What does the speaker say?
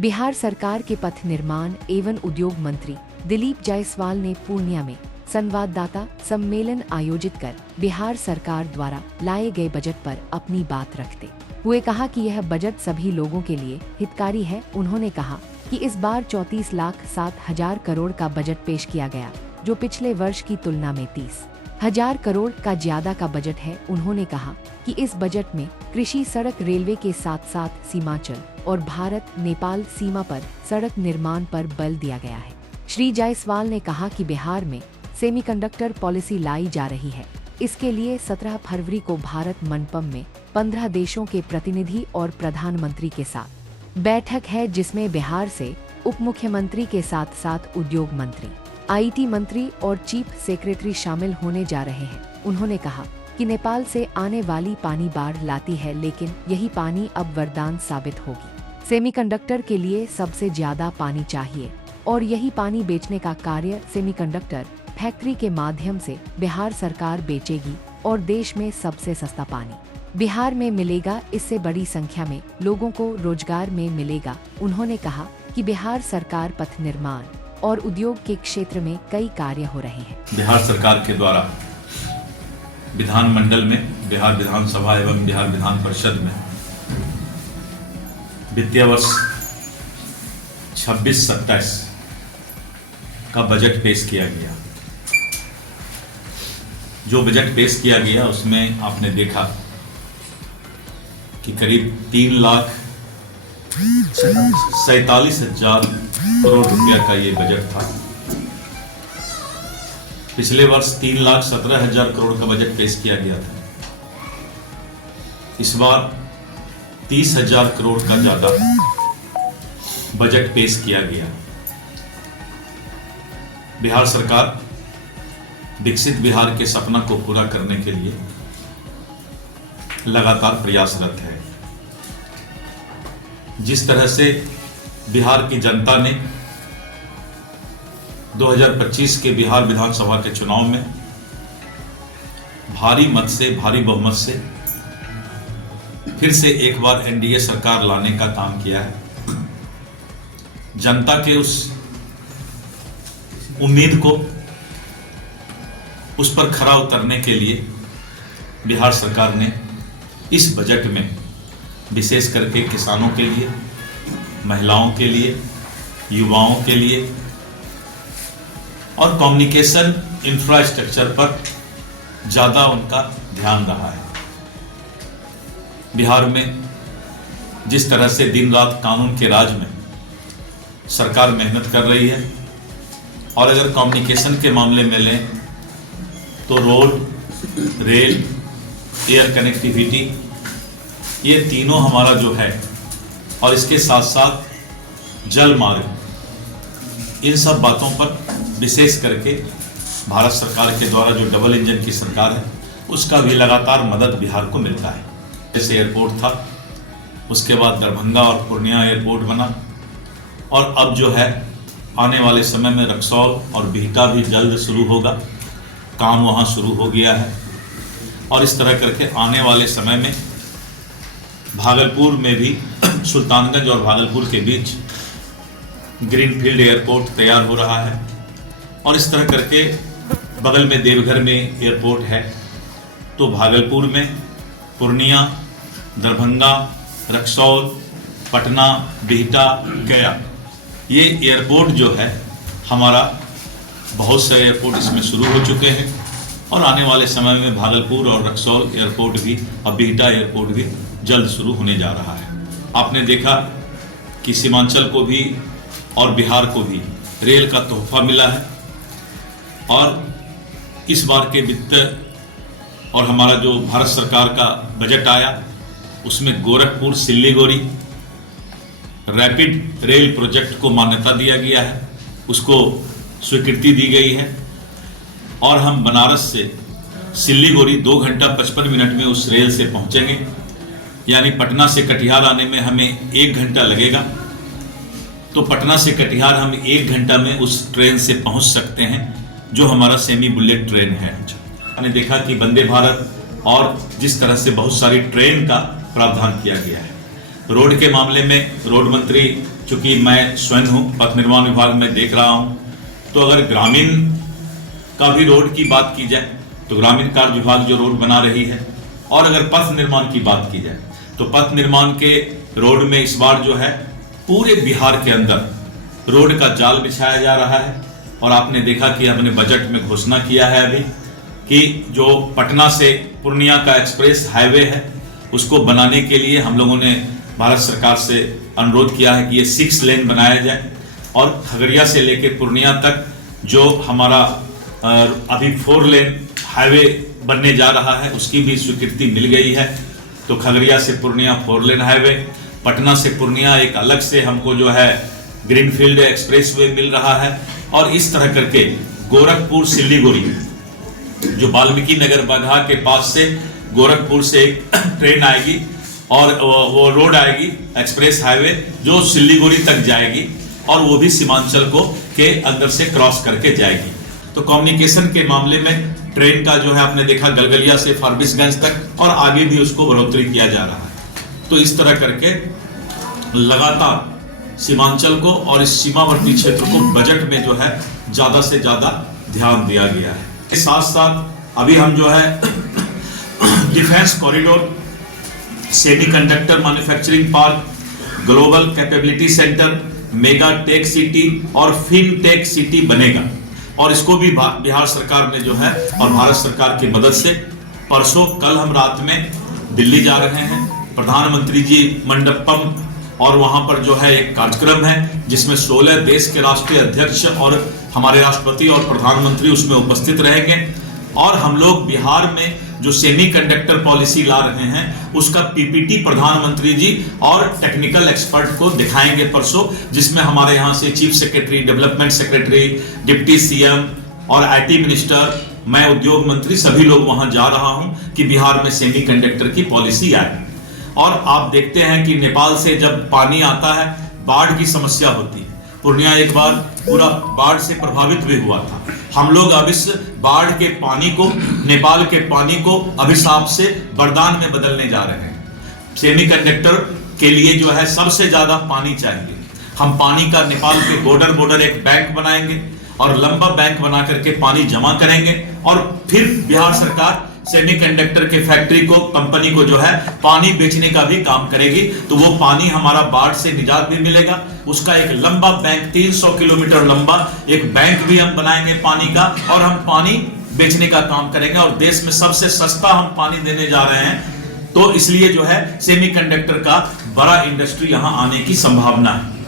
बिहार सरकार के पथ निर्माण एवं उद्योग मंत्री दिलीप जायसवाल ने पूर्णिया में संवाददाता सम्मेलन आयोजित कर बिहार सरकार द्वारा लाए गए बजट पर अपनी बात रखते हुए कहा कि यह बजट सभी लोगों के लिए हितकारी है। उन्होंने कहा कि इस बार 34,07,000 करोड़ का बजट पेश किया गया, जो पिछले वर्ष की तुलना में 30,000 करोड़ का ज्यादा का बजट है। उन्होंने कहा कि इस बजट में कृषि, सड़क, रेलवे के साथ साथ सीमांचल और भारत नेपाल सीमा पर सड़क निर्माण पर बल दिया गया है। श्री जायसवाल ने कहा कि बिहार में सेमीकंडक्टर पॉलिसी लाई जा रही है। इसके लिए 17 फरवरी को भारत मंडपम में 15 देशों के प्रतिनिधि और प्रधानमंत्री के साथ बैठक है, जिसमें बिहार से उप मुख्यमंत्री के साथ साथ उद्योग मंत्री, आईटी मंत्री और चीफ सेक्रेटरी शामिल होने जा रहे हैं। उन्होंने कहा कि नेपाल से आने वाली पानी बाढ़ लाती है, लेकिन यही पानी अब वरदान साबित होगी। सेमीकंडक्टर के लिए सबसे ज्यादा पानी चाहिए और यही पानी बेचने का कार्य सेमीकंडक्टर फैक्ट्री के माध्यम से बिहार सरकार बेचेगी और देश में सबसे सस्ता पानी बिहार में मिलेगा। इससे बड़ी संख्या में लोगों को रोजगार में मिलेगा। उन्होंने कहा कि बिहार सरकार पथ निर्माण और उद्योग के क्षेत्र में कई कार्य हो रहे हैं। बिहार सरकार के द्वारा विधानमंडल में, बिहार विधानसभा एवं बिहार विधान परिषद में वित्तीय वर्ष 26-27 का बजट पेश किया गया। जो बजट पेश किया गया उसमें आपने देखा कि करीब 3,47,000 करोड़ रुपया का ये बजट था। पिछले वर्ष 3,17,000 करोड़ का बजट पेश किया गया था। इस बार 30,000 करोड़ का ज्यादा बजट पेश किया गया। बिहार सरकार विकसित बिहार के सपना को पूरा करने के लिए लगातार प्रयासरत है। जिस तरह से बिहार की जनता ने 2025 के बिहार विधानसभा के चुनाव में भारी मत से, भारी बहुमत से फिर से एक बार एनडीए सरकार लाने का काम किया है, जनता के उस उम्मीद को, उस पर खरा उतरने के लिए बिहार सरकार ने इस बजट में विशेष करके किसानों के लिए, महिलाओं के लिए, युवाओं के लिए और कम्युनिकेशन इंफ्रास्ट्रक्चर पर ज्यादा उनका ध्यान रहा है। बिहार में जिस तरह से दिन रात कानून के राज में सरकार मेहनत कर रही है, और अगर कम्युनिकेशन के मामले में लें तो रोड, रेल, एयर कनेक्टिविटी, ये तीनों हमारा जो है, और इसके साथ साथ जल मार्ग, इन सब बातों पर विशेष करके भारत सरकार के द्वारा जो डबल इंजन की सरकार है, उसका भी लगातार मदद बिहार को मिलता है। जैसे एयरपोर्ट था, उसके बाद दरभंगा और पूर्णिया एयरपोर्ट बना, और अब जो है आने वाले समय में रक्सौल और बिहटा भी जल्द शुरू होगा। काम वहाँ शुरू हो गया है। और इस तरह करके आने वाले समय में भागलपुर में भी सुल्तानगंज और भागलपुर के बीच ग्रीनफील्ड एयरपोर्ट तैयार हो रहा है। और इस तरह करके बगल में देवघर में एयरपोर्ट है, तो भागलपुर में पूर्णिया, दरभंगा, रक्सौल, पटना, बिहटा, गया, ये एयरपोर्ट जो है हमारा, बहुत से एयरपोर्ट इसमें शुरू हो चुके हैं, और आने वाले समय में भागलपुर और रक्सौल एयरपोर्ट भी, अब बिहटा एयरपोर्ट भी जल्द शुरू होने जा रहा है। आपने देखा कि सीमांचल को भी और बिहार को भी रेल का तोहफा मिला है, और इस बार के वित्त और हमारा जो भारत सरकार का बजट आया, उसमें Gorakhpur Siliguri rapid rail project को मान्यता दिया गया है, उसको स्वीकृति दी गई है, और हम बनारस से सिल्लीगुड़ी 2 घंटा 55 मिनट में उस रेल से पहुंचेंगे। यानी पटना से कटिहार आने में हमें 1 घंटा लगेगा, तो पटना से कटिहार हम 1 घंटा में उस ट्रेन से पहुंच सकते हैं, जो हमारा सेमी बुलेट ट्रेन है। हमने देखा कि वंदे भारत और जिस तरह से बहुत सारी ट्रेन का प्रावधान किया गया है। रोड के मामले में रोड मंत्री चूंकि मैं स्वयं हूँ पथ निर्माण विभाग में देख रहा हूँ, तो अगर ग्रामीण का भी रोड की बात की जाए तो ग्रामीण कार्य विभाग जो रोड बना रही है, और अगर पथ निर्माण की बात की जाए तो पथ निर्माण के रोड में इस बार जो है पूरे बिहार के अंदर रोड का जाल बिछाया जा रहा है। और आपने देखा कि हमने बजट में घोषणा किया है अभी कि जो पटना से पूर्णिया का एक्सप्रेस हाईवे है उसको बनाने के लिए हम लोगों ने भारत सरकार से अनुरोध किया है कि ये 6 लेन बनाया जाए, और खगड़िया से लेके पूर्णिया तक जो हमारा अभी 4 लेन हाईवे बनने जा रहा है उसकी भी स्वीकृति मिल गई है। तो खगड़िया से पूर्णिया 4 लेन हाईवे, पटना से पूर्णिया एक अलग से हमको जो है ग्रीनफील्ड एक्सप्रेसवे मिल रहा है, और इस तरह करके गोरखपुर सिलीगुड़ी जो वाल्मीकि नगर बगहा के पास से गोरखपुर से एक ट्रेन आएगी और वो रोड आएगी एक्सप्रेस हाईवे जो सिलीगुड़ी तक जाएगी, और वो भी सीमांचल को के अंदर से क्रॉस करके जाएगी। तो कम्युनिकेशन के मामले में ट्रेन का जो है आपने देखा गलगलिया से फारबिसगंज तक, और आगे भी उसको बढ़ोतरी किया जा रहा है। तो इस तरह करके लगातार सीमांचल को और इस सीमावर्ती क्षेत्र को बजट में जो है ज्यादा से ज्यादा ध्यान दिया गया है। साथ साथ अभी हम जो है defence corridor, semiconductor manufacturing park, global capability centre, mega tech city और फिनटेक सिटी बनेगा, और इसको भी बिहार सरकार ने जो है और भारत सरकार की मदद से परसों कल हम रात में दिल्ली जा रहे हैं, प्रधानमंत्री जी मंडपम, और वहां पर जो है एक कार्यक्रम है जिसमें 16 देश के राष्ट्रीय अध्यक्ष और हमारे राष्ट्रपति और प्रधानमंत्री उसमें उपस्थित रहेंगे। और हम लोग बिहार में जो सेमीकंडक्टर पॉलिसी ला रहे हैं उसका पीपीटी प्रधानमंत्री जी और टेक्निकल एक्सपर्ट को दिखाएंगे परसों, जिसमें हमारे यहाँ से chief secretary, development secretary, deputy CM और आईटी मिनिस्टर, मैं उद्योग मंत्री, सभी लोग वहां जा रहा हूं कि बिहार में सेमीकंडक्टर की पॉलिसी आए। और आप देखते हैं कि नेपाल से जब पानी आता है बाढ़ की समस्या होती है। पूर्णिया एक बार पूरा बाढ़ से प्रभावित भी हुआ था। हम लोग अब इस बाढ़ के पानी को, नेपाल के पानी को अभिशाप से वरदान में बदलने जा रहे हैं। सेमीकंडक्टर के लिए जो है सबसे ज्यादा पानी चाहिए। हम पानी का नेपाल के बॉर्डर एक बैंक बनाएंगे और लंबा बैंक बना करके पानी जमा करेंगे, और फिर बिहार सरकार सेमीकंडक्टर के फैक्ट्री को, कंपनी को जो है पानी बेचने का भी काम करेगी। तो वो पानी हमारा बाढ़ से निजात भी मिलेगा। उसका एक लंबा बैंक, 300 किलोमीटर लंबा एक बैंक भी हम बनाएंगे पानी का, और हम पानी बेचने का काम करेंगे, और देश में सबसे सस्ता हम पानी देने जा रहे हैं। तो इसलिए जो है सेमीकंडक्टर का बड़ा इंडस्ट्री यहाँ आने की संभावना है।